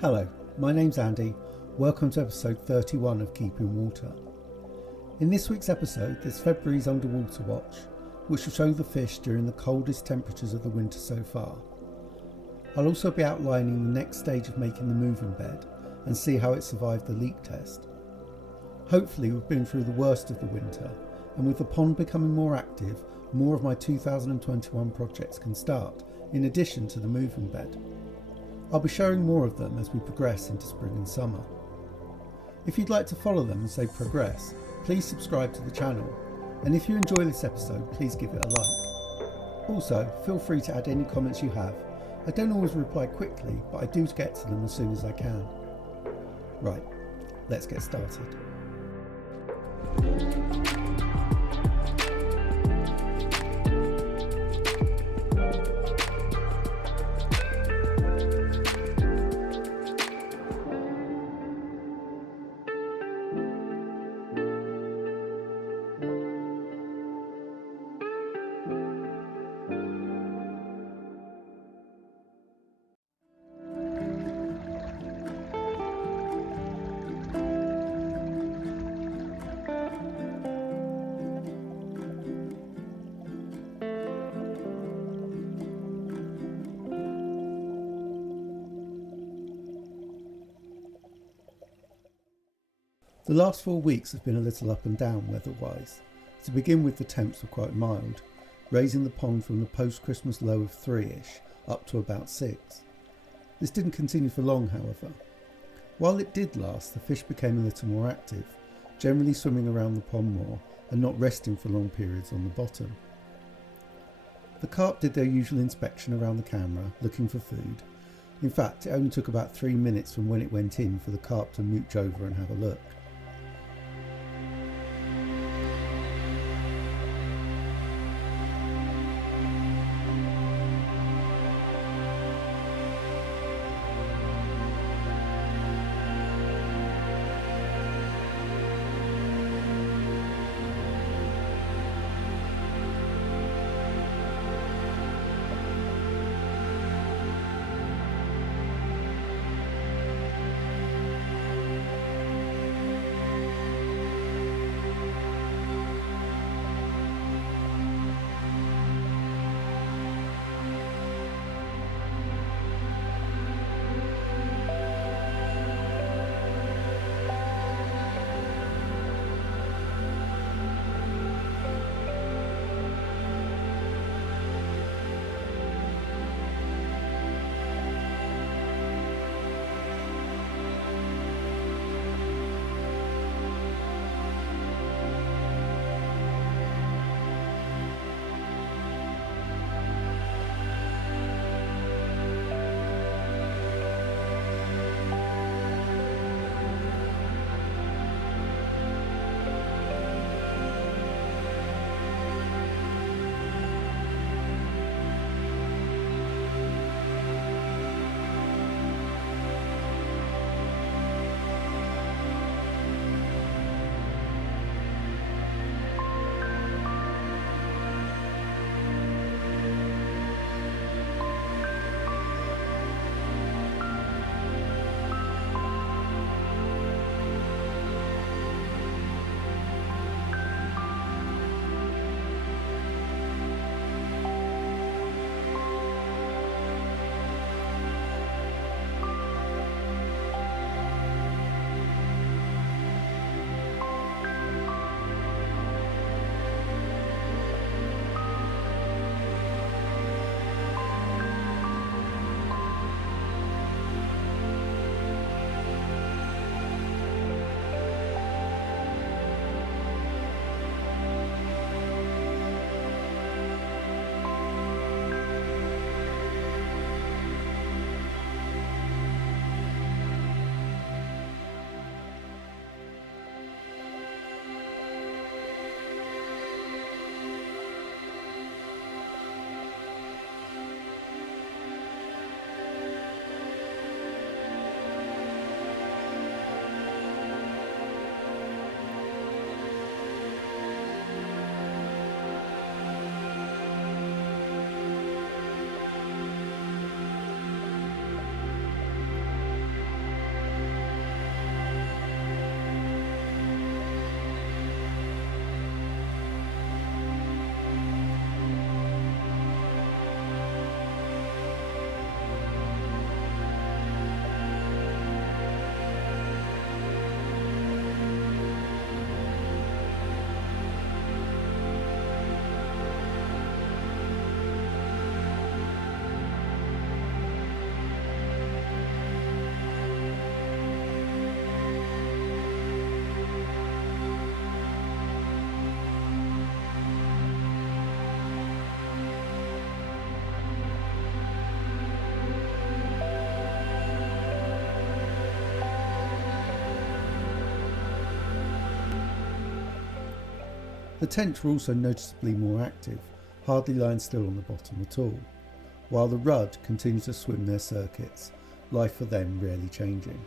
Hello, my name's Andy. Welcome to episode 31 of Keeping Water. In this week's episode, there's February's Underwater Watch, which will show the fish during the coldest temperatures of the winter so far. I'll also be outlining the next stage of making the moving bed and see how it survived the leak test. Hopefully we've been through the worst of the winter, and with the pond becoming more active, more of my 2021 projects can start, in addition to the moving bed. I'll be sharing more of them as we progress into spring and summer. If you'd like to follow them as they progress, please subscribe to the channel, and if you enjoy this episode, please give it a like. Also, feel free to add any comments you have. I don't always reply quickly, but I do get to them as soon as I can. Right, let's get started. The last 4 weeks have been a little up and down weather-wise. To begin with, the temps were quite mild, raising the pond from the post-Christmas low of 3-ish up to about 6. This didn't continue for long, however. While it did last, the fish became a little more active, generally swimming around the pond more and not resting for long periods on the bottom. The carp did their usual inspection around the camera, looking for food. In fact, it only took about 3 minutes from when it went in for the carp to mooch over and have a look. The tench were also noticeably more active, hardly lying still on the bottom at all, while the rudd continued to swim their circuits, life for them rarely changing.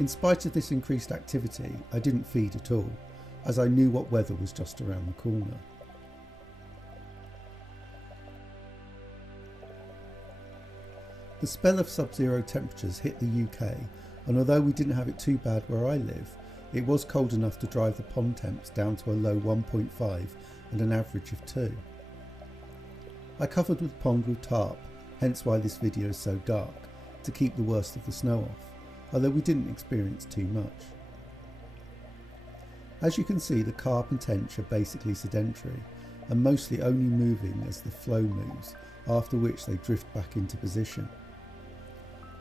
In spite of this increased activity, I didn't feed at all, as I knew what weather was just around the corner. The spell of sub-zero temperatures hit the UK, and although we didn't have it too bad where I live, it was cold enough to drive the pond temps down to a low 1.5 and an average of 2. I covered the pond with tarp, hence why this video is so dark, to keep the worst of the snow off, although we didn't experience too much. As you can see, the carp and tench are basically sedentary and mostly only moving as the flow moves, after which they drift back into position.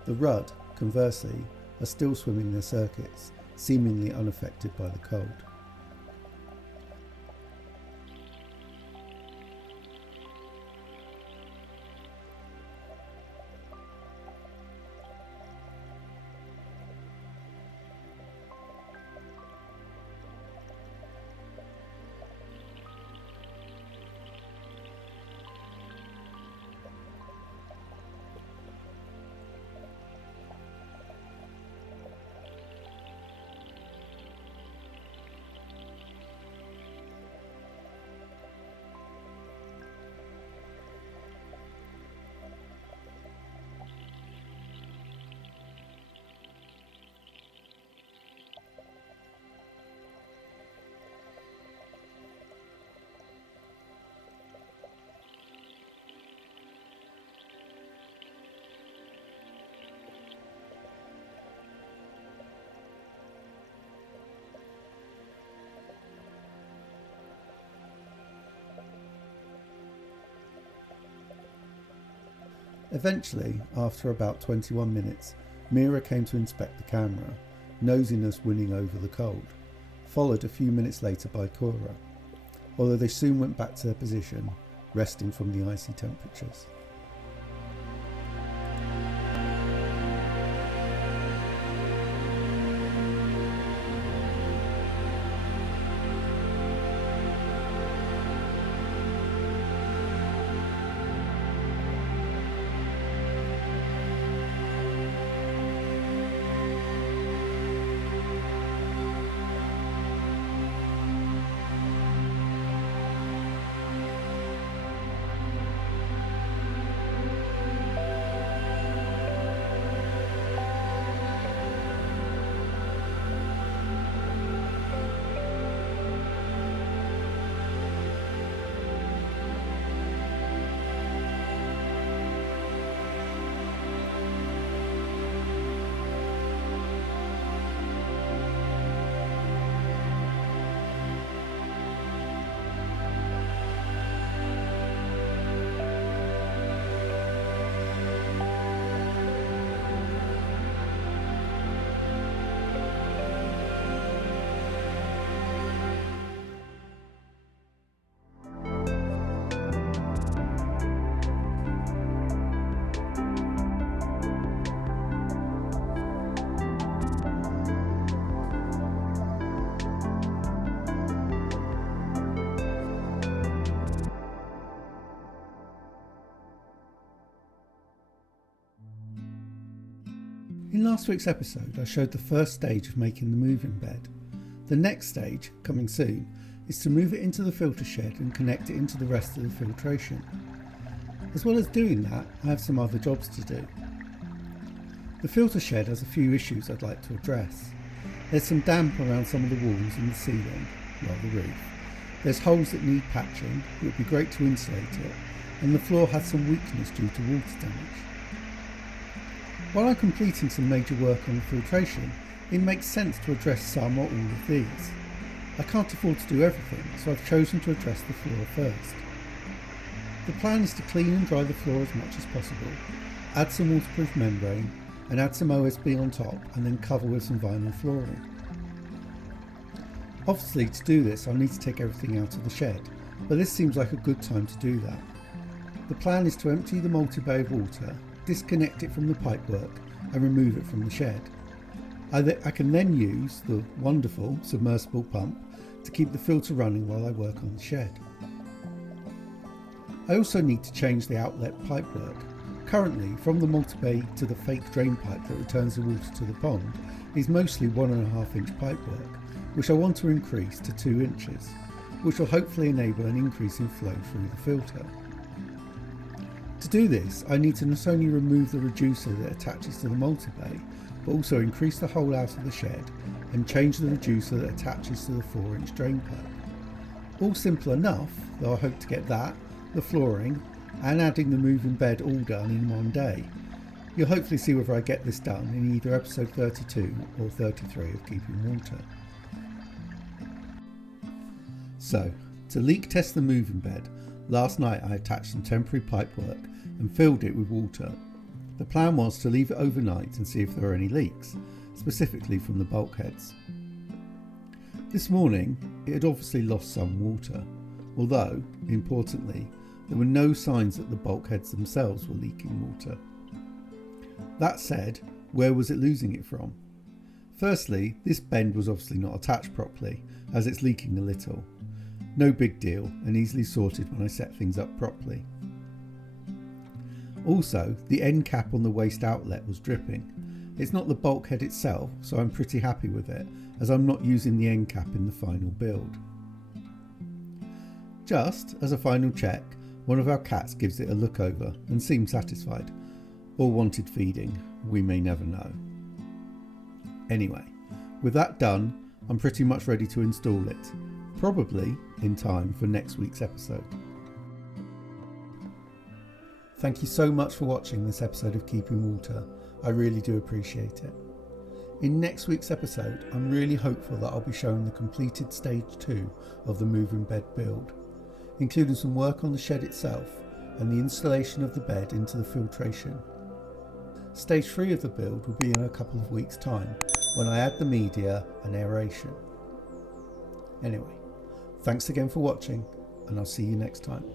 The rudd, conversely, are still swimming their circuits, seemingly unaffected by the cold. Eventually, after about 21 minutes, Mira came to inspect the camera, nosiness winning over the cold, followed a few minutes later by Cora, although they soon went back to their position, resting from the icy temperatures. In last week's episode, I showed the first stage of making the moving bed. The next stage, coming soon, is to move it into the filter shed and connect it into the rest of the filtration. As well as doing that, I have some other jobs to do. The filter shed has a few issues I'd like to address. There's some damp around some of the walls and the ceiling, well, the roof. There's holes that need patching, it would be great to insulate it, and the floor has some weakness due to water damage. While I'm completing some major work on the filtration, it makes sense to address some or all of these. I can't afford to do everything, so I've chosen to address the floor first. The plan is to clean and dry the floor as much as possible, add some waterproof membrane, and add some OSB on top, and then cover with some vinyl flooring. Obviously, to do this I'll need to take everything out of the shed, but this seems like a good time to do that. The plan is to empty the multi-bay of water, disconnect it from the pipework and remove it from the shed. I can then use the wonderful submersible pump to keep the filter running while I work on the shed. I also need to change the outlet pipework. Currently, from the multi-bay to the fake drain pipe that returns the water to the pond is mostly 1.5 inch pipework, which I want to increase to 2 inches, which will hopefully enable an increase in flow through the filter. To do this, I need to not only remove the reducer that attaches to the multi-bay, but also increase the hole out of the shed and change the reducer that attaches to the 4 inch drain pipe. All simple enough, though I hope to get that, the flooring, and adding the moving bed all done in one day. You'll hopefully see whether I get this done in either episode 32 or 33 of Keeping Water. So, to leak test the moving bed, last night I attached some temporary pipework and filled it with water. The plan was to leave it overnight and see if there were any leaks, specifically from the bulkheads. This morning it had obviously lost some water, although, importantly, there were no signs that the bulkheads themselves were leaking water. That said, where was it losing it from? Firstly, this bend was obviously not attached properly, as it's leaking a little. No big deal and easily sorted when I set things up properly. Also, the end cap on the waste outlet was dripping. It's not the bulkhead itself, so I'm pretty happy with it, as I'm not using the end cap in the final build. Just as a final check, one of our cats gives it a look over and seemed satisfied, or wanted feeding, we may never know. Anyway, with that done, I'm pretty much ready to install it, probably in time for next week's episode. Thank you so much for watching this episode of Keeping Water, I really do appreciate it. In next week's episode, I'm really hopeful that I'll be showing the completed stage 2 of the moving bed build, including some work on the shed itself, and the installation of the bed into the filtration. Stage 3 of the build will be in a couple of weeks' time when I add the media and aeration. Anyway, thanks again for watching, and I'll see you next time.